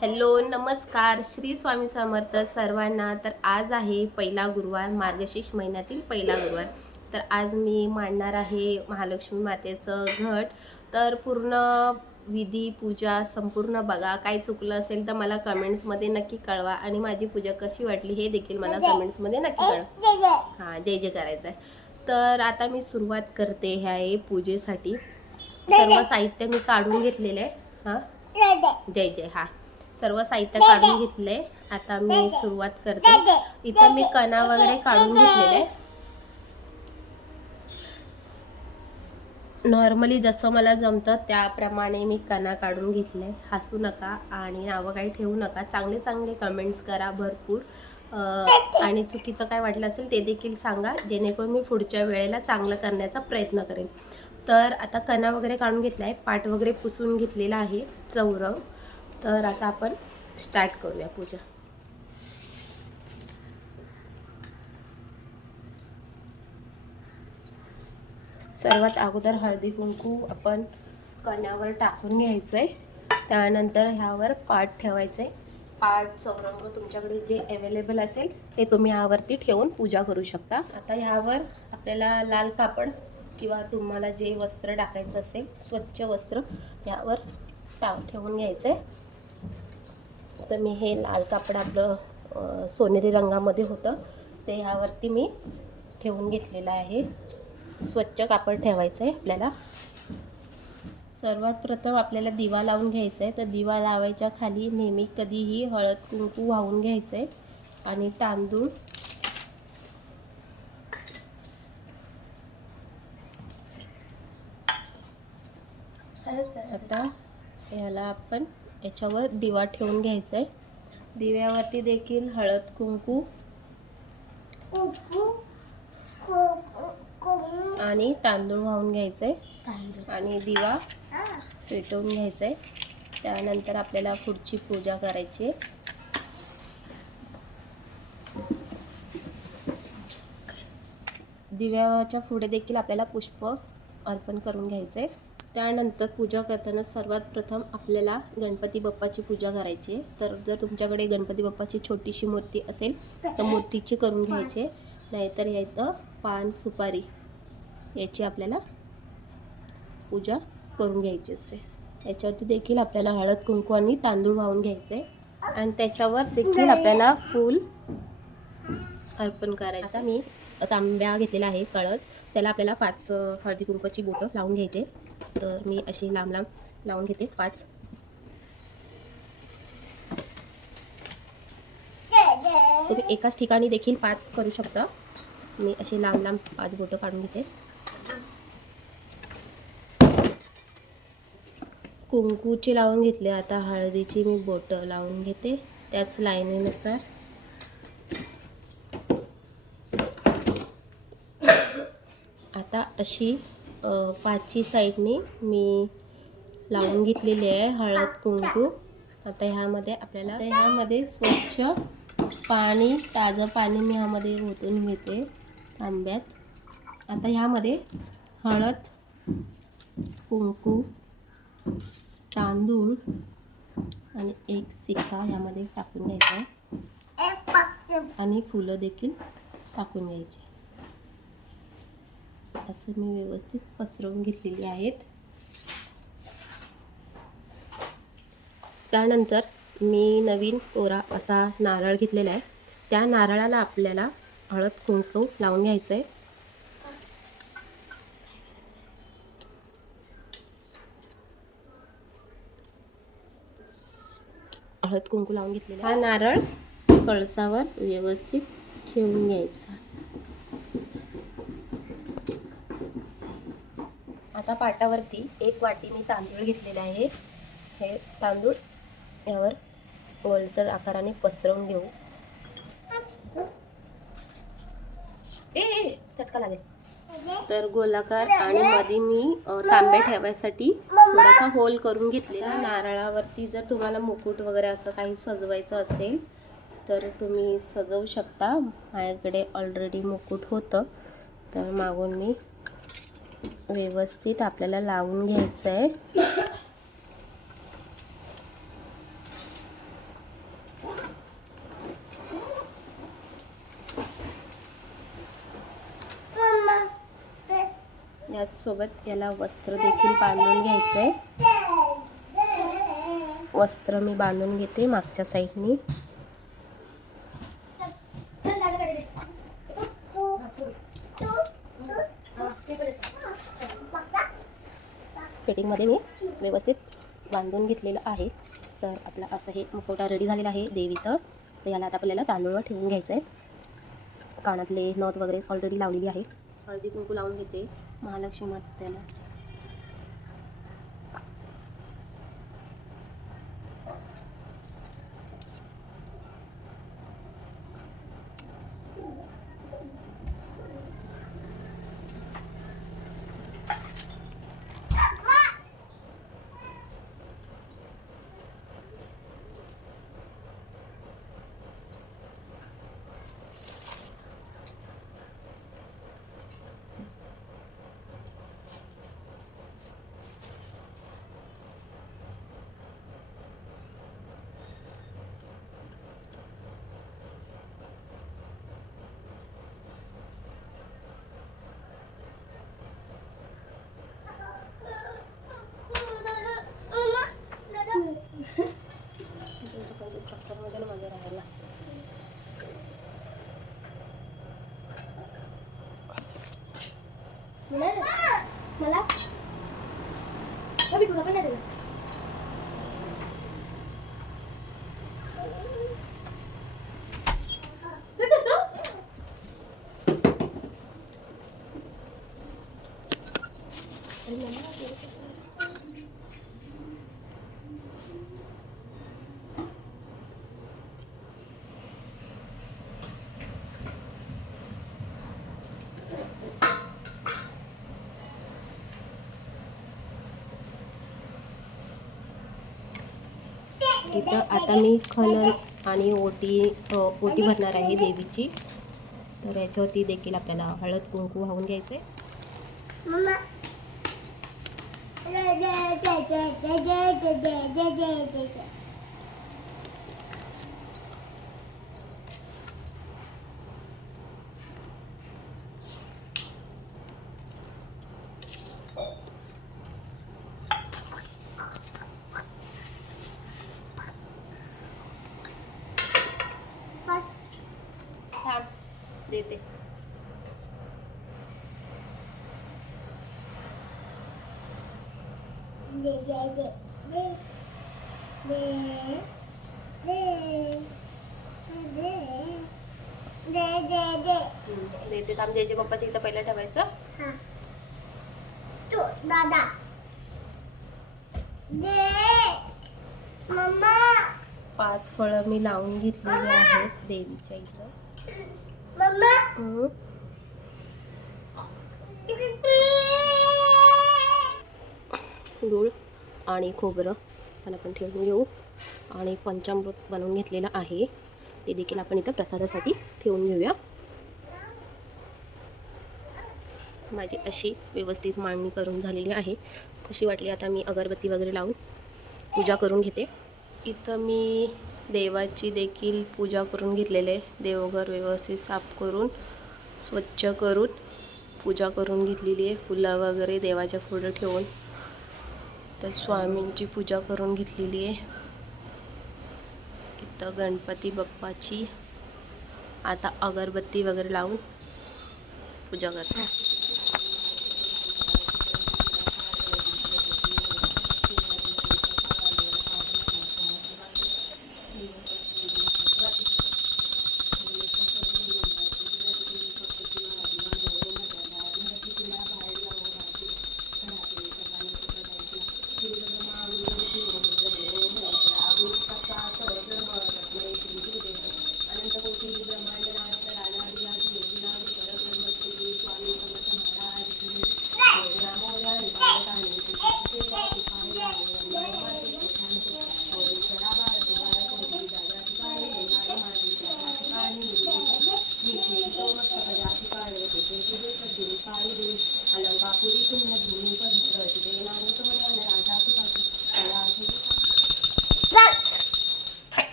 Hello नमस्कार श्री स्वामी समर्थ सर्वांना। तर आज आहे पहिला गुरुवार, मार्गशीर्ष महिन्यातील पहिला गुरुवार। तर आज मी मांडणार आहे महालक्ष्मी मातेचं घट। तर पूर्ण विधी पूजा संपूर्ण बघा। काही चुकलं असेल तर मला कमेंट्समध्ये नक्की कळवा आणि माझी पूजा कशी वाटली हे देखील मला कमेंट्समध्ये नक्की कळवा। हां, जय जय करायचं आहे। तर आता मी सुरुवात करते ह्या पूजेसाठी। सर्व साहित्य मी काढून घेतलेलं आहे। हां, जय जय। हां, सर्व साहित्य काढून घेतले। आता मी सुरुवात करते। इथे मी कणा वगैरे काढून घेतलेले। नॉर्मली जसं मला जमतं त्याप्रमाणे मी कणा काढून घेतले। हसू नका आणि नावं काही ठेवू नका। चांगले चांगले कमेंट्स करा भरपूर, आणि चुकीचं काय वाटलं असेल ते देखील सांगा, जेणेकरून मी पुढच्या वेळेला चांगलं करण्याचा प्रयत्न करेन। तर आता कणा वगैरे काढून घेतला आहे, पाट वगैरे पुसून घेतलेला आहे चौरंग। तर आता आपण स्टार्ट करूया पूजा। सर्वात अगोदर हळदी कुंकू आपण कण्यावर टाकून घ्यायचंय। त्यानंतर ह्यावर पाट ठेवायचे। पाट चौरंग तुमच्याकडे जे अवेलेबल असेल ते तुम्ही यावरती ठेवून पूजा करू शकता। आता ह्यावर आपल्याला लाल कापड किंवा तुम्हाला जे वस्त्र टाकायचं असेल स्वच्छ वस्त्र यावर ठेवून घ्यायचे। तर मी हे लाल कापड आपलं सोनेरी रंगामध्ये होतं ते ह्यावरती मी ठेवून घेतलेलं आहे। स्वच्छ कापड ठेवायचं आहे आपल्याला। सर्वात प्रथम आपल्याला दिवा लावून घ्यायचा आहे। तर दिवा लावायच्या खाली नेहमी कधीही हळद कुंकू वाहून घ्यायचं आहे आणि तांदूळ आता याला आपण याच्यावर दिवा ठेवून घ्यायचा आहे। दिव्यावरती देखील हळद कुंकू आणि तांदूळ वाहून घ्यायचे आणि दिवा पेटवून घ्यायचा आहे। त्यानंतर आपल्याला पुढची पूजा करायची। दिव्याच्या पुढे देखील आपल्याला पुष्प अर्पण करून घ्यायचे। त्यानंतर पूजा करताना सर्वात प्रथम आपल्याला गणपती बाप्पाची पूजा करायची। तर जर तुमच्याकडे गणपती बाप्पाची छोटीशी मूर्ती असेल तर मूर्तीची करून घ्यायचे, नाहीतर यायचं पान सुपारी याची आपल्याला पूजा करून घ्यायची असते। याच्यावरती देखील आपल्याला हळद कुंकू आणि तांदूळ वाहून घ्यायचे आणि त्याच्यावर देखील आपल्याला फूल अर्पण करायचा। मी तांब्या घेतलेला आहे कळस, त्याला आपल्याला 5 हळदी कुंकूची बोटं लावून घ्यायचे। तर मी अशी लांब लांब लावून घेते 5। तुम्ही एकाच ठिकाणी देखील 5 करू शकता। मी अशी लांब लांब 5 बोटं काढून घेते। कुंकूची लावून घेतले, आता हळदीची मी बोटं लावून घेते त्याच लाईनीनुसार। आता अशी 5ची साईडनी मी लावून घेतलेली आहे हळद कुंकू। आता ह्यामध्ये आपल्याला स्वच्छ पाणी, ताजं पाणी मी ह्यामध्ये ओतून घेते तांब्यात। आता ह्यामध्ये हळद कुंकू तांदूळ आणि एक सिक्का ह्यामध्ये टाकून घ्यायचा आहे आणि फुलं देखील टाकून घ्यायची। असं मी व्यवस्थित पसरवून घेतलेली आहेत। त्यानंतर मी नवीन कोरा असा नारळ घेतलेला आहे। त्या नारळाला आपल्याला हळद कुंकू लावून घ्यायचं आहे। हळद कुंकू लावून घेतलेला हा नारळ कळसावर व्यवस्थित ठेवून घ्यायचा। आता पाटावरती 1 वाटी मी तांदूळ घेतलेले आहे। हे तांदूळ यावर ओलसर आकाराने पसरवून घेऊ। चटका लागेल। तर गोलाकार आणि मध्ये मी तांबे ठेवायसाठी थोडासा होल करून घेतलेला। नारळावरती जर तुम्हाला मुकुट वगैरे असं काही सजवायचं असेल तर तुम्ही सजवू शकता। माझ्याकडे ऑलरेडी मुकुट होतं, तर मागून मी व्यवस्थित आपल्याला लावून घ्यायचं आहे। याचसोबत याला वस्त्र देखील बांधून घ्यायचं आहे. वस्त्र मी बांधून घेते मागच्या साईडनी. फिटिंगमध्ये मी व्यवस्थित बांधून घेतलेलं आहे. तर आपला असं हे मुखवटा रेडी झालेला आहे देवीचं. तर याला आता आपल्याला तांदूळवर ठेवून घ्यायचं आहे. कानातले नथ वगैरे ऑलरेडी लावलेली आहे. हळदी कुंकू लावून घेते महालक्ष्मी मातेला. मला तुला पण नाही इथं आता मी खणन आणि ओटी भरणार आहे देवीची. तर याच्यावरती देखील आपल्याला हळद कुंकू वाहून घ्यायचे. देते देते आमच्या जे पप्पाच्या इथं पहिलं ठेवायचं. दादा मम्मा 5 फळं मी लावून घेतलेली आहेत देवीच्या इथं. गूळ आणि खोबरं त्याला पण ठेवून घेऊ. आणि पंचामृत बनवून घेतलेलं आहे ते देखील आपण इथं प्रसादासाठी ठेवून घेऊया. माझी अशी व्यवस्थित मांडणी करून झालेली आहे. कशी वाटली आता मी अगरबत्ती वगैरे लावून पूजा करून घेते. इथं मी देवाची देखील पूजा करून घेतलेले. देवघर व्यवस्थित साफ करून स्वच्छ करून पूजा करून घेतलेली आहे. फुलं वगैरे देवाच्या पुढे ठेवून तर स्वामींची पूजा करून घेतलेली आहे. इथं गणपती बाप्पाची आता अगरबत्ती वगैरे लावून पूजा करते.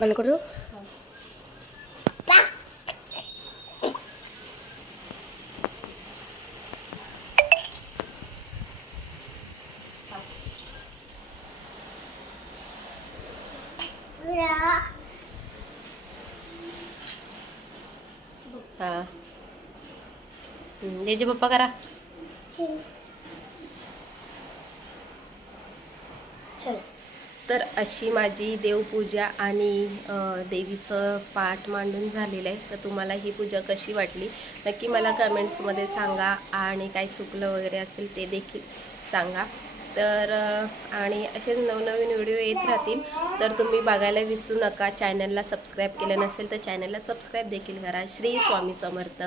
बंद करू. हां जे पप्पा करा. चल तर अशी माझी देवपूजा आणि देवीचं पाठ मांडून झालेलं आहे. तर तुम्हाला ही पूजा कशी वाटली नक्की मला कमेंट्समध्ये सांगा, आणि काय चुकलं वगैरे असेल ते देखील सांगा. तर आणि असेच नवनवीन व्हिडिओ येत राहतील, तर तुम्ही बघायला विसरू नका. चॅनलला सबस्क्राईब केलं नसेल तर चॅनलला सबस्क्राईब देखील करा. श्री स्वामी समर्थ.